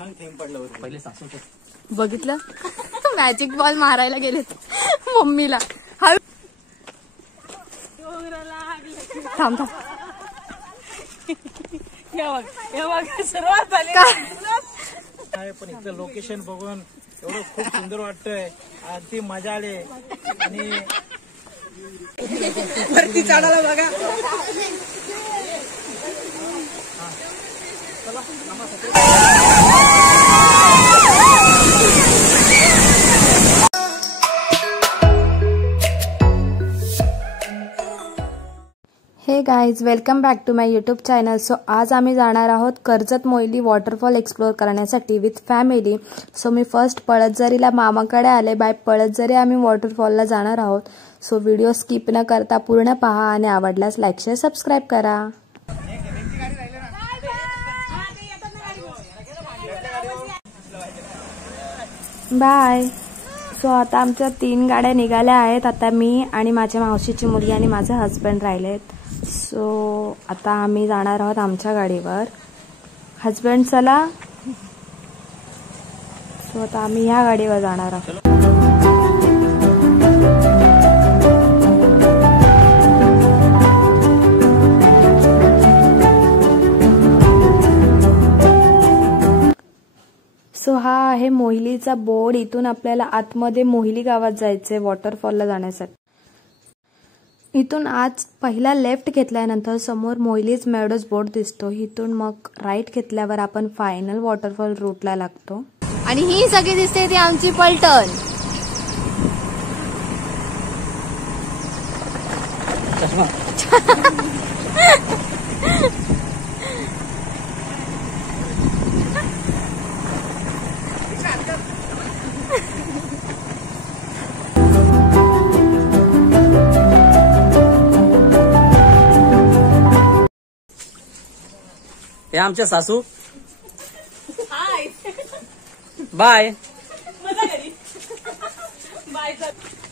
पहिले सासू बघितलं मॅजिक बॉल मारायला गेलेत मम्मीला. हळू थांब थांब. सर्वात पण इथलं लोकेशन बघून एवढं खूप सुंदर वाटतंय. अगदी मजा आली आणि वरती चढायला बघा. Hey guys, welcome back to my YouTube channel. So आज आम्ही जाणार आहोत कर्जत मोहिली वॉटरफॉल एक्सप्लोअर करण्यासाठी विथ फॅमिली. सो मी फर्स्ट पळसझरीला मामाकडे आले. बाय पळसझरी आम्ही वॉटरफॉलला जाणार आहोत. सो व्हिडिओ स्किप न करता पूर्ण पहा आणि आवडल्यास लाईक शेअर सबस्क्राईब करा. बाय. सो आता आमच्या 3 गाड्या निघाल्या आहेत. आता मी आणि माझ्या मावशीची मुलगी आणि माझे हस्बंड राहिलेत. सो आता आम्ही जाणार आहोत आमच्या गाडीवर. हस्बंड चला. सो आता आम्ही ह्या गाडीवर जाणार आहोत. सो हा आहे मोहिलीचा बोर्ड. इथून आपल्याला आतमध्ये मोहिली गावात जायचंय वॉटरफॉलला जाण्यासाठी. इथून आज पहिला लेफ्ट घेतल्यानंतर समोर मोहिलीज मेडोज बोर्ड दिसतो. इथून मग राईट घेतल्यावर आपण फायनल वॉटरफॉल रूटला लागतो. आणि ही सगळी दिसते ती आमची पलटण. हे आमच्या सासू. बाय.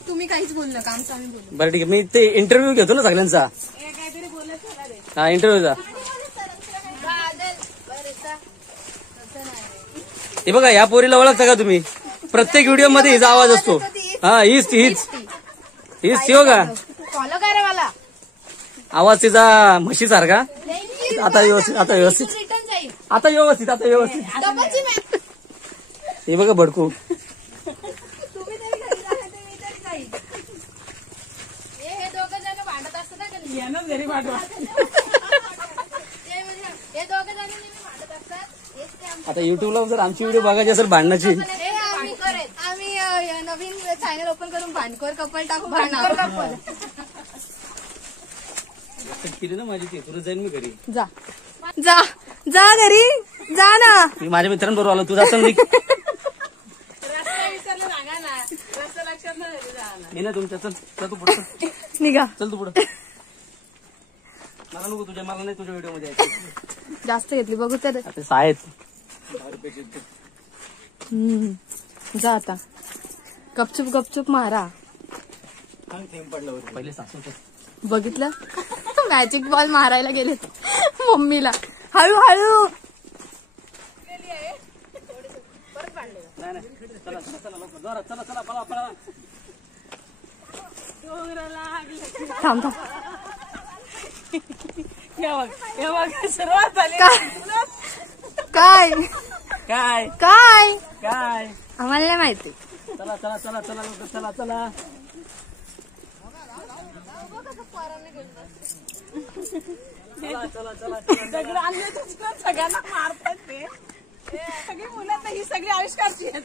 तुम्ही काहीच बोलू नका, आमचं आम्ही बोलू. बरं ठीक आहे, मी ते इंटरव्ह्यू घेतो ना सगळ्यांचा. हा इंटरव्ह्यूचा. हे बघा या पोरीला ओळखता का तुम्ही? प्रत्येक व्हिडिओ मध्ये हिचा आवाज असतो. हा हीच ती बघा. फॉलो करा मला. आवाज तिचा म्हशी सारखा. आता व्यवस्थित हे बघा भडकू. आता युट्यूबला जर आमची व्हिडिओ बघायची असेल भांडणाची, आम्ही नवीन चॅनल ओपन करून भांडखोर कपल टाकू. भांडखोर कपल केली ना माझी. ती तुला जाईन मी घरी. जा जा जा घरी जा ना. मी माझ्या मित्रांबरोबर आलो. तू जातो मी ना तुमच्या. चल तू पुढे निघा. चल तू पुढे. मला नको तुझ्या. मला नाही तुझ्या व्हिडिओ मध्ये जास्त घेतली बघू तर. आहेत. जा आता. गपचूप मारा. पहिले सासू बघितलं मॅजिक बॉल मारायला गेलेत मम्मीला. हळू हळू. थांब थांब. सर्वात काय काय काय काय आम्हाला नाही माहिती. चला चला चला चला चला चला. दगड आणले सगळ्यांना मारतात ते. सगळी मुलं ही सगळी आविष्कारची आहेत.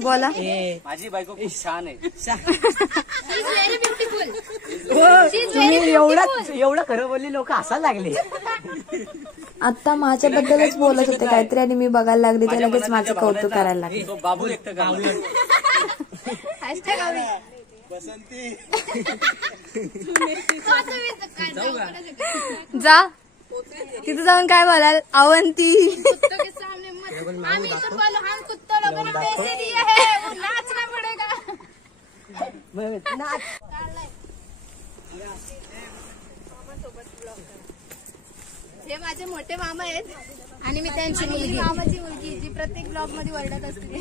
बोला. माझी बायको खूप छान आहे. तुम्ही एवढं खरं बोलली लोक हसायला लागले. आता माझ्याबद्दलच बोलत होते काहीतरी आणि मी बघायला लागली तर लगेच माझं कौतुक करायला लागले. बाबू एकटं का जा तिथे जाऊन काय बोलाल. अवंती हे माझे मोठे मामा आहेत आणि मी त्यांची मुलगी, मामाची मुलगी जी प्रत्येक ब्लॉग मध्ये वरडत असते.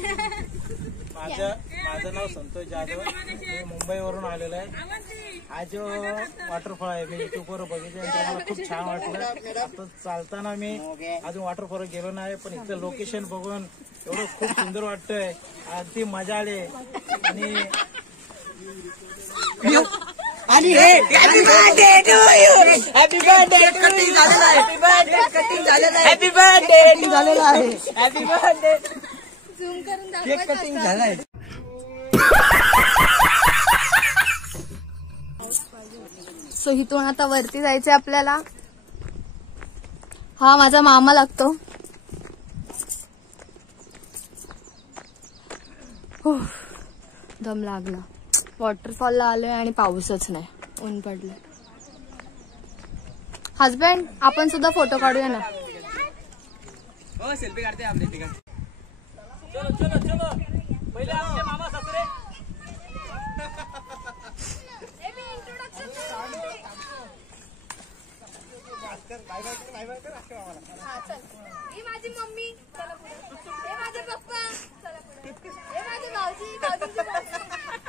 माझं नाव संतोष जाधव, मी मुंबईवरून आलेलो आहे. हा जो वॉटरफॉल आहे मी युट्यूबवर बघितलं आणि मला खूप छान वाटलं. आता चालताना मी अजून वॉटरफॉल गेलो नाही, पण इथलं लोकेशन बघून एवढं खूप सुंदर वाटतंय, अगदी मजा आली. आणि happy birthday to you, happy birthday cutting झालेला आहे, हॅपी बर्थडे कटिंग झालेला आहे, हॅपी बर्थडे झालेला आहे, हॅपी बर्थडे झूम करून केक कटिंग झालाय. सो इथून आता वरती जायचंय आपल्याला. हा माझा मामा लागतो. दम लागला. वॉटरफॉलला आलोय आणि पाऊसच नाही, ऊन पडलं. हजबंड आपण सुद्धा फोटो काढूया ना. हो सेल्फी काढते आपली. ठीक आहे, चलो चलो चलो. पहिले आमचे मामा सासरे. ही माझी मम्मी, हे माझे पप्पा, हे माझे भाऊजी, भाऊजींची मम्मी,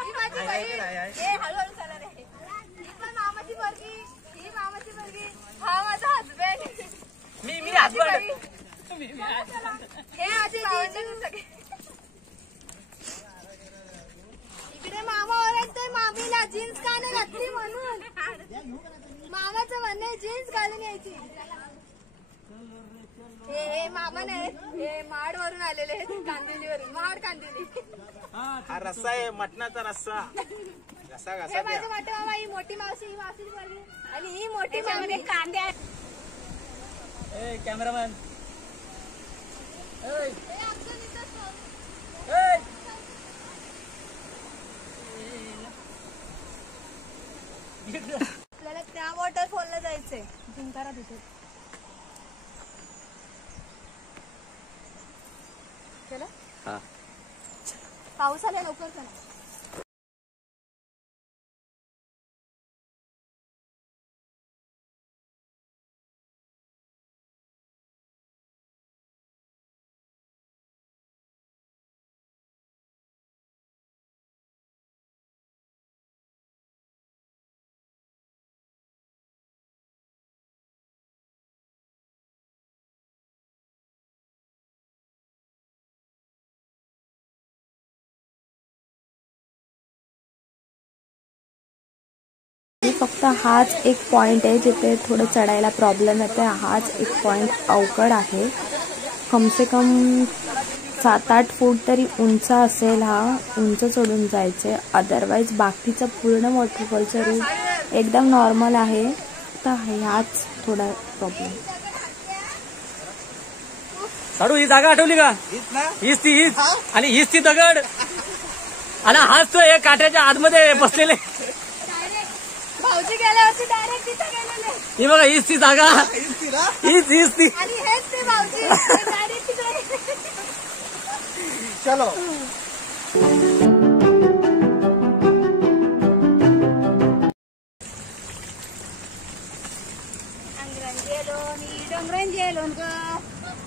ही माझी बहीण, हे हळूहळू चला रे. ही पण मामाची मुलगी, ही मामाची मुलगी, हा माझा हसबंड, मी हसबंड. हे माझे भाऊजी सगळे. इकडे मामा ओरडतोय मामीला जीन्स का नाही घातली म्हणून. मामाचं म्हणणं आहे जीन्स घालून यायची. हे मामा नाही, हे माड वरून आलेले आहेत, कांदिवलीवरून. माड कांदिवली. हा रस्सा आहे, मटणाचा रस्सा. रस्सा हे कसा माझे मोठे मामा, ही मोठी मावशी, ही मावशीची मुलगी आणि ही मोठी मामी. कांदे आहेत. ए कॅमेरामॅन. हे आमचं निसर्ग. आपल्याला त्या वॉटरफॉलला जायचंय. जिंकारा तिथे. चला हा पाऊस आला, लवकर चला. फक्त हाच एक पॉइंट आहे जिथे थोडं चढायला प्रॉब्लेम येते. हाच एक पॉइंट अवघड आहे. कमसे कम 7-8 फूट तरी उंच असेल. हा उंच चढून जायचे. अदरवाईज बाकीचं पूर्ण वॉटरफॉलचं रूट एकदम नॉर्मल आहे. तर ह्याच थोडा प्रॉब्लेम. काढू. ही जागा आठवली का? हीच ती आणि हीच ती दगड आणि हाच तो एक काट्याच्या आतमध्ये बसलेले. भाऊजी गेल्यावरती डायरेक्ट तिथे गेलेले. ही बघा, हीच ती जागा, हीच ती. आणि हेच ते भाऊजी डायरेक्ट तिकडे. चलो. डोंगरांजेलोन ग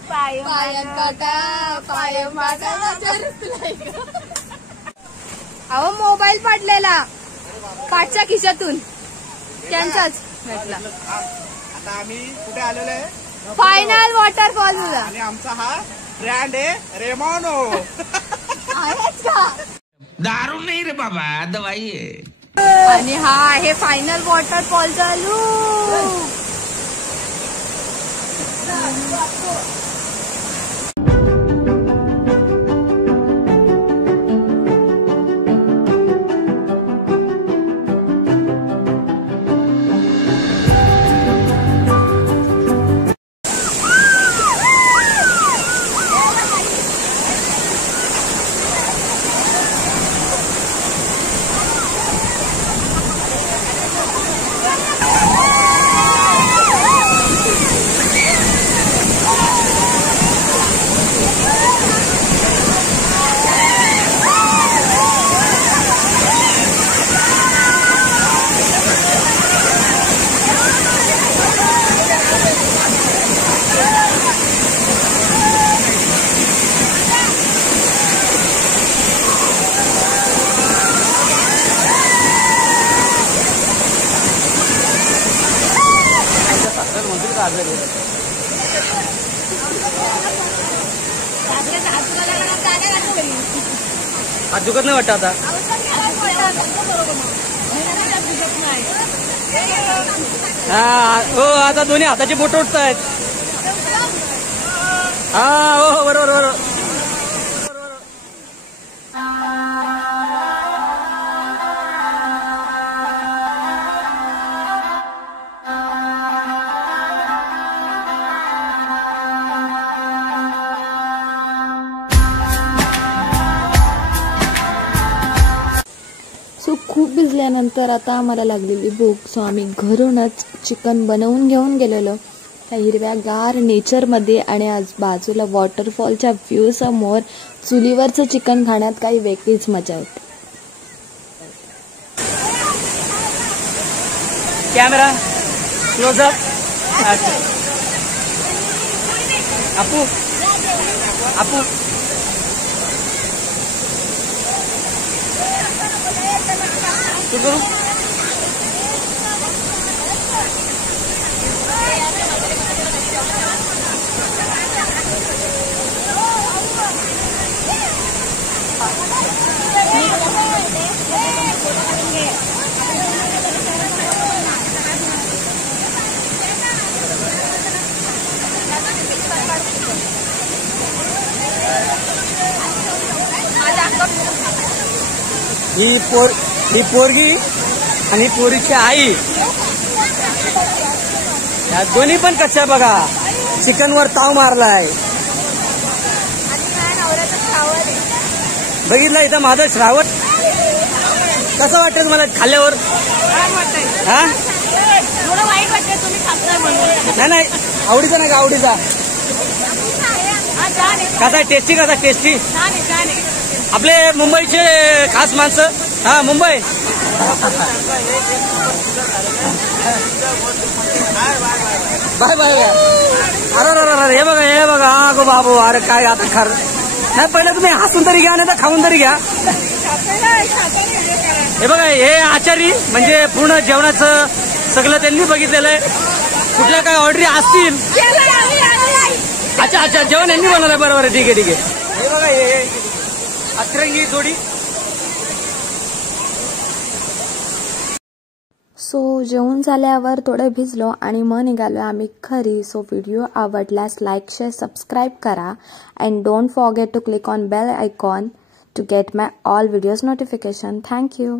पाय काटा पाय माझा. अहो मोबाईल पडलेला पाठच्या खिशातून, त्यांचाच भेटला. आता आम्ही कुठे आलेलो आहे? फायनल वॉटरफॉल मुला. आणि आमचा हा ब्रँड आहे रेमॉनो. आहेच का? दारू नाही रे बाबा, दवाई आहे. आणि हा आहे फायनल वॉटरफॉल चालू. आजारी. हात दुखत नाही वाटत आता. हा हो, आता दोन्ही हाताची बोट उठत आहेत. हा हो बरोबर बरोबर. सो खूप भिजल्यानंतर आता आम्हाला लागलेली भूक. सो आम्ही घरूनच चिकन बनवून घेऊन गेलेलो त्या हिरव्यागार नेचरमध्ये. आणि आज बाजूला वॉटरफॉलच्या व्ह्यू समोर चुलीवरचं चिकन खाण्यात काही वेगळीच मजा येते. Camera close up. अपू अपू करू. ही पोरगी आणि पोरीची आई या दोन्ही पण कच्च्या बघा. चिकनवर ताव मारलाय. बघितलं इथं माझं श्रावण कसं वाटतं तुम्हाला खाल्ल्यावर? हा नाही आवडीचा नाही का? आवडीचा कसा टेस्टी? कसा टेस्टी? आपले मुंबईचे खास माणसं. हा मुंबई. Bye bye. अरे हे बघा गो बाबू. अरे काय आता खर नाही. पहिले तुम्ही हसून तरी घ्या नाही तर खाऊन तरी घ्या. हे बघा हे आचारी म्हणजे पूर्ण जेवणाचं सगळं त्यांनी बघितलेलं आहे. कुठल्या काय ऑर्डरी असतील. अच्छा जेवण यांनी बनवलंय. बरोबर आहे. ठीक आहे. हे बघा हे अतरंगी जोडी. सो जेवण झाल्यावर थोडं भिजलो आणि मग निघालो आम्ही घरी. सो व्हिडिओ आवडल्यास लाईक शेअर सबस्क्राईब करा. And don't forget to click on bell icon to get my all videos notification. Thank you.